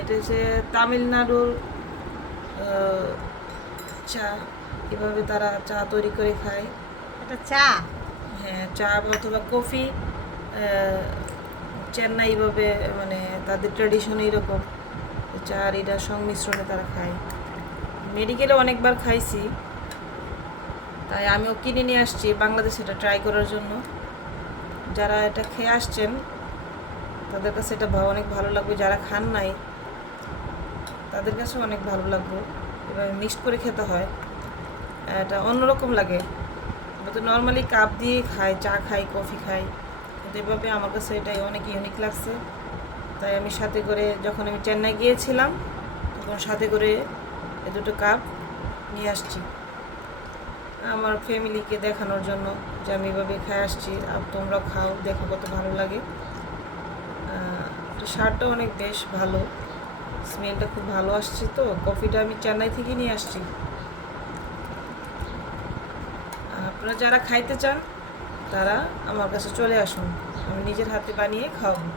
এটা হচ্ছে তামিলনাড়ুর চা। এভাবে তারা চা তৈরি করে খায়। এটা চা। হ্যাঁ, চা অথবা কফি। চেন্নাই এইভাবে মানে তাদের ট্র্যাডিশন এইরকম, চা আর এটার সংমিশ্রণে তারা খায়। মেডিকেলে অনেকবার খাইছি, তাই আমিও কিনে নিয়ে আসছি বাংলাদেশে এটা ট্রাই করার জন্য। যারা এটা খেয়ে আসছেন তাদের কাছে এটা অনেক ভালো লাগবে, যারা খান নাই তাদের কাছে অনেক ভালো লাগবে। এভাবে মিক্সড করে খেতে হয়, এটা অন্যরকম লাগে। আমরা তো নর্মালি কাপ দিয়ে খাই, চা খাই, কফি খাই, কিন্তু এভাবে আমার কাছে এটাই অনেক ইউনিক লাগছে। তাই আমি সাথে করে যখন আমি চেন্নাই গিয়েছিলাম তখন সাথে করে এই দুটো কাপ নিয়ে আসছি আমার ফ্যামিলিকে দেখানোর জন্য যে আমি এভাবে খাই আসছি, আর তোমরাও খাও, দেখো কত ভালো লাগে। স্বাদটা অনেক বেশ ভালো, স্মেলটা খুব ভালো আসছে। তো কফিটা আমি চেন্নাই থেকে নিয়ে আসছি। আপনারা যারা খাইতে চান তারা আমার কাছে চলে আসুন, আমি নিজের হাতে বানিয়ে খাওয়াবো।